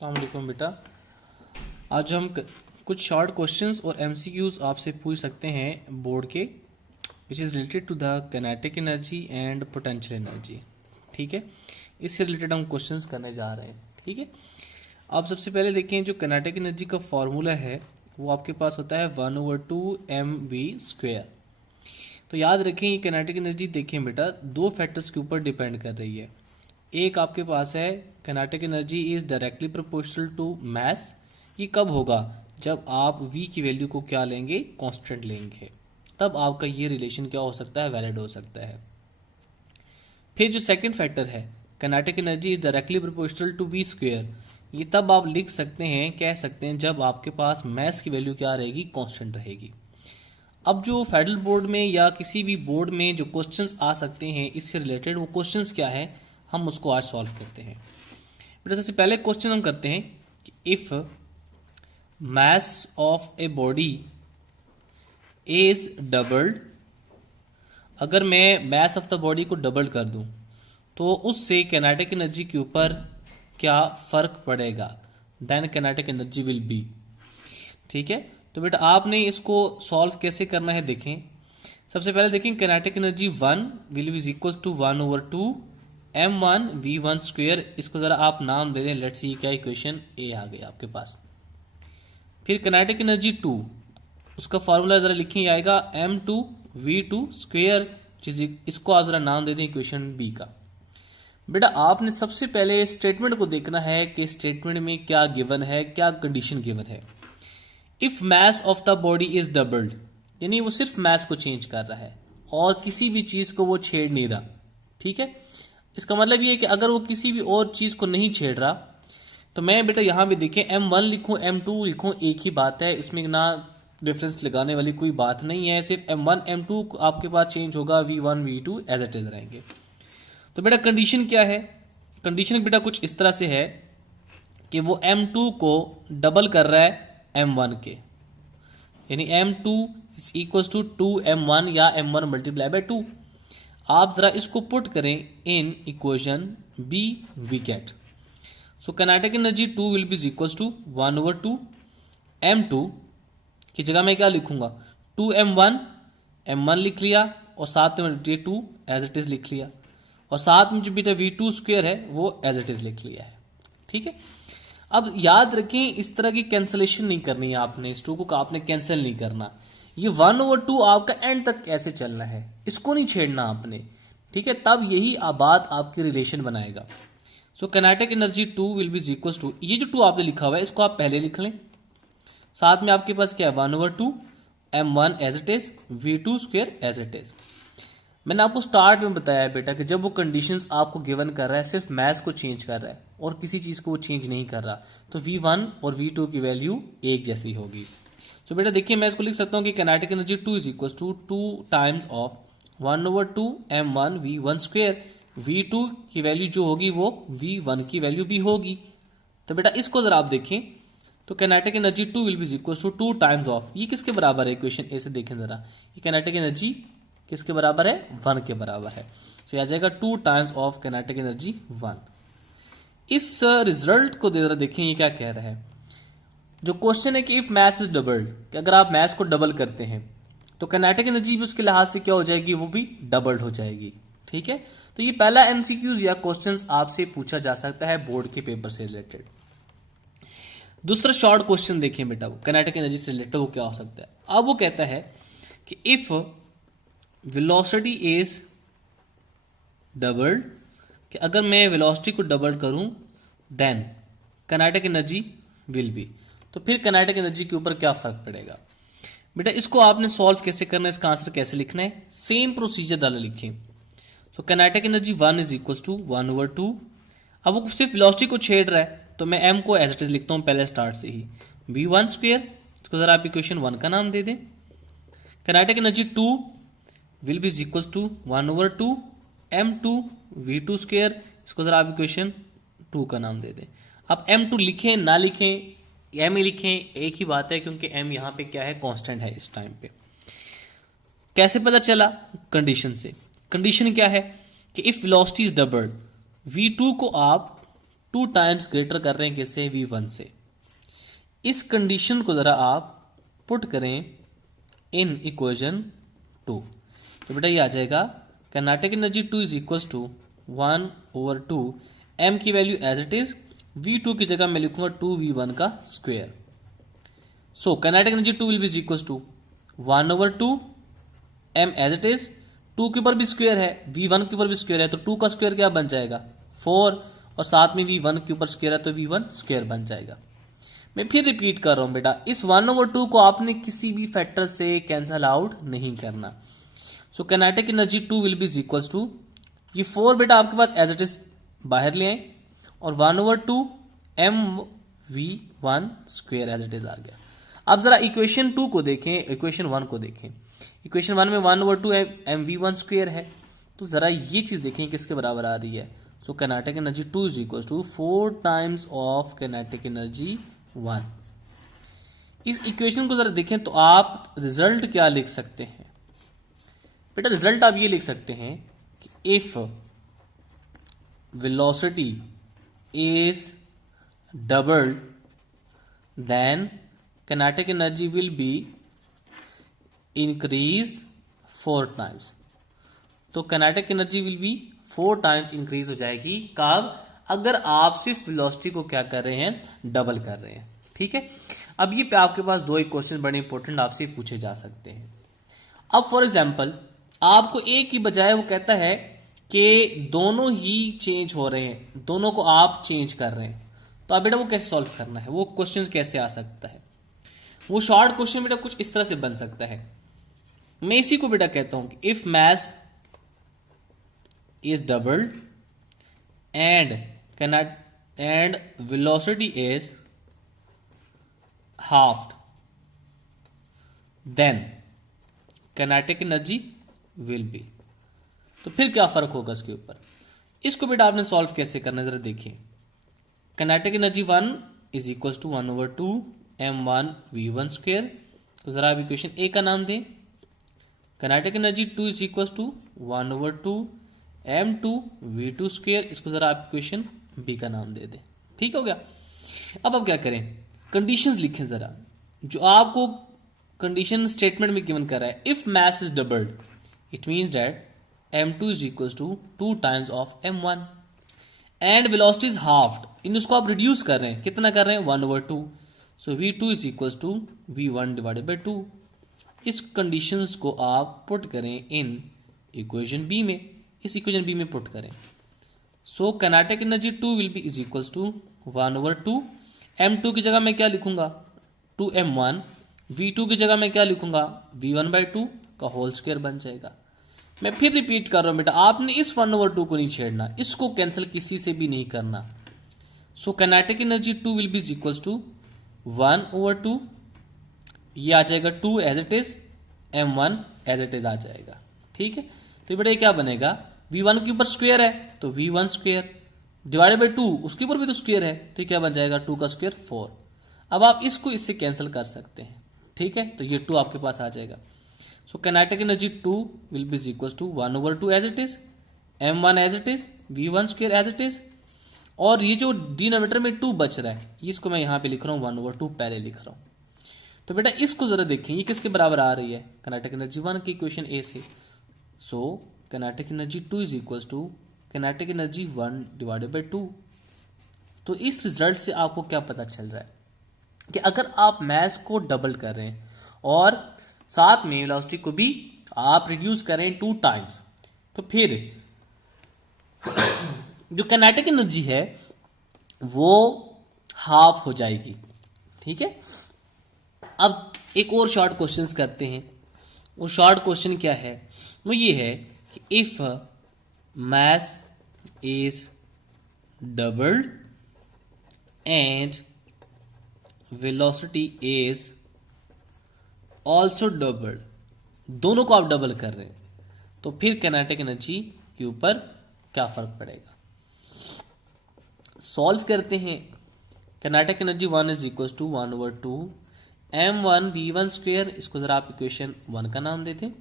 अस्सलाम वालेकुम बेटा। आज हम कुछ शॉर्ट क्वेश्चंस और एमसीक्यूज आपसे पूछ सकते हैं बोर्ड के, which is related to the kinetic energy and potential energy. ठीक है, इससे रिलेटेड हम क्वेश्चंस करने जा रहे हैं। ठीक है, आप सबसे पहले देखें जो काइनेटिक एनर्जी का फॉर्मूला है वो आपके पास होता है 1/2 mv²। तो याद रखें ये काइनेटिक एनर्जी देखें बेटा दो फैक्टर्स के ऊपर डिपेंड कर रही है। एक आपके पास है kinetic energy is directly proportional to mass. ये कब होगा? जब आप v की वैल्यू को क्या लेंगे, कांस्टेंट लेंगे, तब आपका ये रिलेशन क्या हो सकता है, वैलिड हो सकता है। फिर जो सेकंड फैक्टर है kinetic energy is directly proportional to v², ये तब आप लिख सकते हैं, कह सकते हैं जब आपके पास मास की वैल्यू क्या रहेगी, कांस्टेंट रहेगी। अब जो फेडरल बोर्ड में या किसी भी बोर्ड में जो क्वेश्चंस आ सकते हैं इससे रिलेटेड, वो क्वेश्चंस क्या है हम उसको आज सॉल्व करते हैं। बेटा सबसे पहले क्वेश्चन हम करते हैं कि if mass of a body is doubled, अगर मैं मास ऑफ द बॉडी को डबल कर दूं तो उससे काइनेटिक एनर्जी के ऊपर क्या फर्क पड़ेगा, then kinetic energy will be. ठीक है, तो बेटा आपने इसको सॉल्व कैसे करना है देखें। सबसे पहले देखें kinetic energy 1 will be equal to 1/2 m1v1²। इसको जरा आप नाम दे दें, लेट्स सी क्या इक्वेशन ए आ गई आपके पास। फिर काइनेटिक एनर्जी 2, उसका फॉर्मूला जरा लिखिए आएगा m2v2², इसको आप जरा नाम दे दें इक्वेशन बी का। बेटा आपने सबसे पहले स्टेटमेंट को देखना है कि स्टेटमेंट में क्या गिवन है, क्या कंडीशन गिवन है। If mass of the body is doubled, यानी वो सिर्फ मास को चेंज कर रहा है और किसी भी चीज को वो छेड़ नहीं रहा। ठीक है, इसका मतलब ये है कि अगर वो किसी भी और चीज को नहीं छेड़ रहा तो मैं बेटा यहां भी देखें m1 लिखूं m2 लिखूं एक ही बात है, इसमें ना डिफरेंस लगाने वाली कोई बात नहीं है। सिर्फ m1 m2 आपके पास चेंज होगा, v1 v2 as it is रहेंगे। तो बेटा कंडीशन क्या है? कंडीशन बेटा कुछ इस तरह से है कि वो m2 को डबल कर रहा है m1 के, यानी m2 is equal to 2m1 या m1 मल्टीप्लाई बाय 2। आप जरा इसको पुट करें in equation B, we get so kinetic energy 2 will be equal to 1/2 m2 की जगह मैं क्या लिखूंगा 2m1, m1 लिख लिया और साथ में 2 एज इट इज लिख लिया, और साथ में जो बेटा v2² है वो एज इट इज लिख लिया है। ठीक है, अब याद रखें इस तरह की कैंसलेशन नहीं करनी है आपने, इस 2 को आपने कैंसिल नहीं करना। ये 1/2 आपका एंड तक कैसे चलना है, इसको नहीं छेड़ना आपने। ठीक है, तब यही बात आपकी रिलेशन बनाएगा। So kinetic energy 2 will be equal to, ये जो 2 आपने लिखा हुआ है इसको आप पहले लिख लें, साथ में आपके पास क्या है 1/2 m1 as it is, v2² as it is. मैंने आपको स्टार्ट में बताया है बेटा कि जब वो कंडीशंस आपको गिवन कर रहा है, सिर्फ मैथ्स को चेंज कर रहा है और किसी चीज़ को वो चेंज नहीं कर रहा, तो v1 और v2 की वैल्यू एक जैसी होगी। तो बेटा देखिए मैं इसको लिख सकता हूँ कि kinetic energy 2 is equal to 2 times of 1/2 m1 v1²। v2 की वैल्यू जो होगी वो v1 की वैल्यू भी होगी। तो बेटा इसको जरा आप देखें तो kinetic energy 2 will be equal to 2 times of, ये किसके बराबर है, इक्वेशन ए से देखें जरा, ये काइनेटिक एनर्जी किसके बराबर है, 1 के बराबर है। तो यह आ जाएगा 2 टाइम्स ऑफ काइनेटिक एनर्जी 1। इस रिजल्ट को जरा देखें ये क्या कह रहा है। जो क्वेश्चन है कि इफ मास इज डबल्ड, कि अगर आप मास को डबल करते हैं तो काइनेटिक एनर्जी भी उसके लिहाज से क्या हो जाएगी, वो भी डबल्ड हो जाएगी। ठीक है, तो ये पहला एमसीक्यूज या क्वेश्चंस आपसे पूछा जा सकता है बोर्ड के पेपर से रिलेटेड। दूसरा शॉर्ट क्वेश्चन देखें बेटा, वो काइनेटिक एनर्जी से रिलेटेड वो क्या हो सकता है। अब वो कहता है कि इफ वेलोसिटी इज डबल्ड, कि अगर मैं वेलोसिटी को डबल करूं then kinetic energy will be, तो फिर काइनेटिक एनर्जी के ऊपर क्या फर्क पड़ेगा। बेटा इसको आपने सॉल्व कैसे करना है, इसका आंसर कैसे लिखना है, सेम प्रोसीजर डाला लिखें। So kinetic energy 1 is equal to 1/2, अब वो सिर्फ वेलोसिटी को छेड़ रहा है तो मैं m को एज इट इज लिखता हूं पहले स्टार्ट से ही, v1², इसको जरा आप इक्वेशन 1 का नाम दे दें। Kinetic energy 2 will be equal to 1/2 m2 v2², इसको जरा आप इक्वेशन 2 का नाम दे दें। अब m2 लिखें ना लिखें, m ही लिखें, एक ही बात है, क्योंकि m यहां पे क्या है, कांस्टेंट है इस टाइम पे। कैसे पता चला, कंडीशन से। कंडीशन क्या है कि if velocity is doubled, v2 को आप 2 टाइम्स ग्रेटर कर रहे हैं किससे, V1 से। इस कंडीशन को ज़रा आप पुट करें इन इक्वेशन 2, तो बेटा ये आ जाएगा kinetic energy 2 is equal to 1/2 m की value as it is, V2 की जगह मैं लिखूंगा 2V1 का square. So kinetic energy 2 will be equal to 1/2 m as it is, 2 के ऊपर भी स्क्वायर है, V1 के ऊपर भी स्क्वायर है, तो 2 का स्क्वायर क्या बन जाएगा 4, और साथ में V1 के ऊपर स्क्वायर है तो V1 स्क्वायर बन जाएगा। मैं फिर रिपीट कर रहा हूं बेटा, इस 1/2 को आपने किसी भी फैक्टर से कैंसल आउट नहीं करना। So kinetic energy 2 will be equal to, ये 4 बेटा आपके पास एज इट इज बाहर ले आए, और 1/2 mv1 square as it is आ गया। अब जरा इक्वेशन 2 को देखें, इक्वेशन 1 को देखें। इक्वेशन 1 में 1/2 mv1 स्क्वायर है, तो जरा ये चीज देखें किसके बराबर आ रही है। So kinetic energy 2 is equal to 4 times of kinetic energy 1। इस इक्वेशन को जरा देखें तो आप रिजल्ट क्या लिख सकते हैं बेटा, रिजल्ट आप ये लिख सकते हैं कि if velocity is doubled then kinetic energy will be increase 4 times. तो kinetic energy will be 4 times increase हो जाएगी, कब, अगर आप सिर्फ वेलोसिटी को क्या कर रहे हैं, डबल कर रहे हैं। ठीक है, अब ये पे आपके पास 2 क्वेश्चन बड़े इंपॉर्टेंट आपसे पूछे जा सकते हैं। अब फॉर एग्जांपल आपको एक की बजाय वो कहता है कि दोनों ही चेंज हो रहे हैं, दोनों को आप चेंज कर रहे हैं, तो अब बेटा वो कैसे सॉल्व करना है, वो क्वेश्चन कैसे आ सकता है। वो शॉर्ट क्वेश्चन बेटा कुछ इस तरह से बन सकता है। मैं इसी को बेटा कहता हूं कि if mass is doubled and velocity is halved, then kinetic energy will be। तो फिर क्या फर्क होगा इसके ऊपर, इसको बेटा आपने सॉल्व कैसे करना है जरा देखिए। Kinetic energy 1 is equal to 1/2 m1 v1 square, तो जरा आप इक्वेशन ए का नाम दें। Kinetic energy 2 is equal to 1/2 m2 v2 square, इसको जरा आप इक्वेशन बी का नाम दे दें। ठीक हो गया। अब आप क्या करें, कंडीशंस लिखें जरा, जो आपको कंडीशन स्टेटमेंट में गिवन कर रहा है। If mass is doubled it means that m2 is equal to 2 times of m1 and velocity is halved, इन उसको आप रिड्यूस कर रहे हैं, कितना कर रहे हैं 1/2, so v2 is equal to v1 divided by 2। इस कंडीशंस को आप पुट करें इन इक्वेशन बी में, इस इक्वेशन बी में पुट करें। So kinetic energy 2 will be is equal to 1/2 m2 की जगह मैं क्या लिखूंगा 2m1, v2 की जगह मैं क्या लिखूंगा v1/2 का होल स्क्वायर बन जाएगा। मैं फिर रिपीट कर रहा हूं बेटा, आपने इस 1/2 को नहीं छेड़ना, इसको कैंसिल किसी से भी नहीं करना। So kinetic energy 2 will be is equal to 1/2, ये आ जाएगा 2 as it is, m1 as it is आ जाएगा। ठीक है, तो बेटा ये क्या बनेगा, v1 के ऊपर स्क्वायर है तो v1 स्क्वायर डिवाइडेड बाई 2, उसके ऊपर भी तो स्क्वायर है, तो क्या बन जाएगा 2 का स्क्वायर 4। अब आप इसको इससे कैंसिल कर सकते हैं। ठीक है, तो ये 2 आपके पास आ जाएगा। So kinetic energy 2 will be equal to 1/2 as it is, m1 as it is, v1 square as it is, और ये जो डिनोमिनेटर में 2 बच रहा है इसको मैं यहाँ पे लिख रहा हूँ 1/2 पहले लिख रहा हूँ। तो बेटा इसको जरा देखें, ये किसके बराबर आ रही है, काइनेटिक एनर्जी 1 की इक्वेशन ए से। So kinetic energy 2 is equal to kinetic energy 1 divided by 2। तो इस रिजल्ट से आपको क्या पता चल रहा है कि अगर आप मास को डबल कर रहे हैं और साथ में वेलोसिटी को भी आप रिड्यूस करें 2 टाइम्स, तो फिर जो काइनेटिक एनर्जी है वो हाफ हो जाएगी। ठीक है, अब एक और शॉर्ट क्वेश्चंस करते हैं। वो शॉर्ट क्वेश्चन क्या है, वो ये है कि if mass is doubled and velocity is also doubled, दोनों को आप डबल कर रहे हैं, तो फिर काइनेटिक एनर्जी के ऊपर क्या फर्क पड़ेगा। सॉल्व करते हैं। Kinetic energy 1 is equal to 1/2 m1 v1 square, इसको जरा आप इक्वेशन 1 का नाम देते हैं।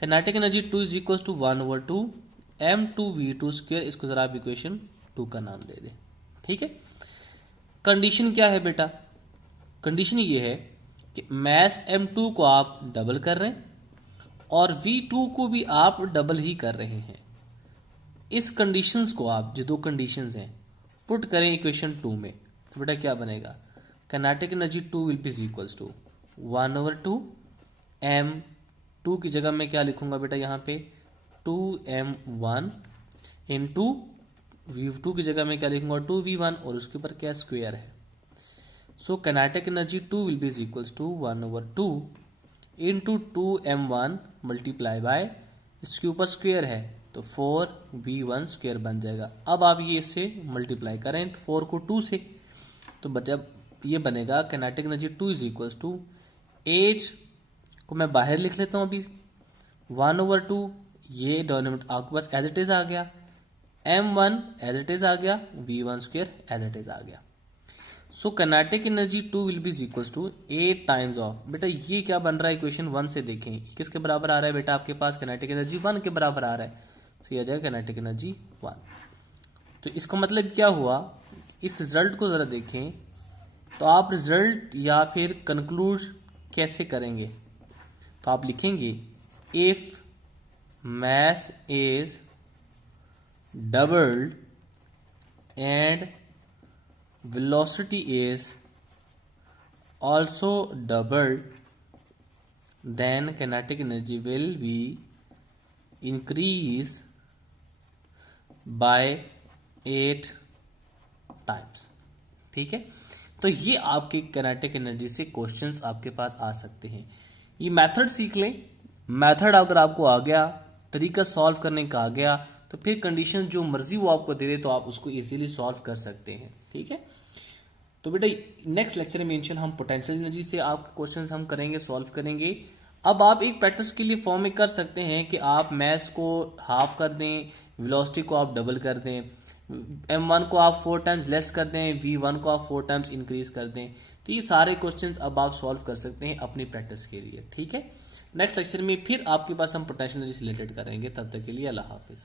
Kinetic energy 2 is equal to 1/2 m2 v2 square, इसको जरा आप इक्वेशन 2 का नाम दे दें। ठीक है। कंडीशन क्या है बेटा, कंडीशन ये है कि मैस m2 को आप डबल कर रहे हैं और v2 को भी आप डबल ही कर रहे हैं। इस कंडीशंस को आप, जो दो कंडीशंस हैं, पुट करें इक्वेशन 2 में, तो बेटा क्या बनेगा, kinetic energy 2 will be equals to 1/2 m2 की जगह मैं क्या लिखूंगा बेटा यहाँ पे 2m1 इंटू v2 की जगह मैं क्या लिखूंगा 2v1 और उसके ऊपर क्या स्क्वायर है। So kinetic energy 2 will be equals to 1/2 into 2m1 multiply by इसके ऊपर स्क्वायर है तो 4v1 स्क्वायर बन जाएगा। अब आप ये इससे मल्टीप्लाई करें 4 को 2 से, तो जब ये बनेगा kinetic energy 2 is equals to H को मैं बाहर लिख लेता हूँ अभी 1/2, ये डिनोमिनेटर आपके पास एज इट इज आ गया, m1 एज इट इज आ गया, v1 square as it is आ गया। So kinetic energy 2 will be equals to 8 times of, बेटा ये क्या बन रहा है इक्वेशन 1 से देखें किसके बराबर आ रहा है बेटा, आपके पास काइनेटिक एनर्जी 1 के बराबर आ रहा है, तो ये आ जाएगा काइनेटिक एनर्जी 1। तो इसका मतलब क्या हुआ, इस रिजल्ट को जरा देखें तो आप रिजल्ट या फिर कंक्लूड कैसे करेंगे, तो आप लिखेंगे if mass is doubled and velocity is also doubled, then kinetic energy will be increase by 8 times। ठीक है, तो ये आपके काइनेटिक एनर्जी से क्वेश्चंस आपके पास आ सकते हैं। ये मेथड सीख लें, मेथड अगर आपको आ गया, तरीका सॉल्व करने का आ गया, तो फिर कंडीशन जो मर्जी वो आपको दे दे तो आप उसको इजीली सॉल्व कर सकते हैं। ठीक है, तो बेटा नेक्स्ट लेक्चर में इंशाल्लाह हम पोटेंशियल एनर्जी से आपके क्वेश्चंस हम करेंगे, सॉल्व करेंगे। अब आप एक प्रैक्टिस के लिए फॉर्म में कर सकते हैं कि आप मैस को हाफ कर दें, वेलोसिटी को आप डबल कर दें, m1 को आप 4 टाइम्स लेस कर दें, v1 को आप 4 टाइम्स इंक्रीज कर दें। तो ये सारे क्वेश्चंस अब आप सॉल्व कर सकते हैं अपनी प्रैक्टिस के लिए। ठीक है, नेक्स्ट लेक्चर में फिर आपके पास हम पोटेंशियल एनर्जी से रिलेटेड करेंगे। तब तक के लिए अल्लाह हाफिज़।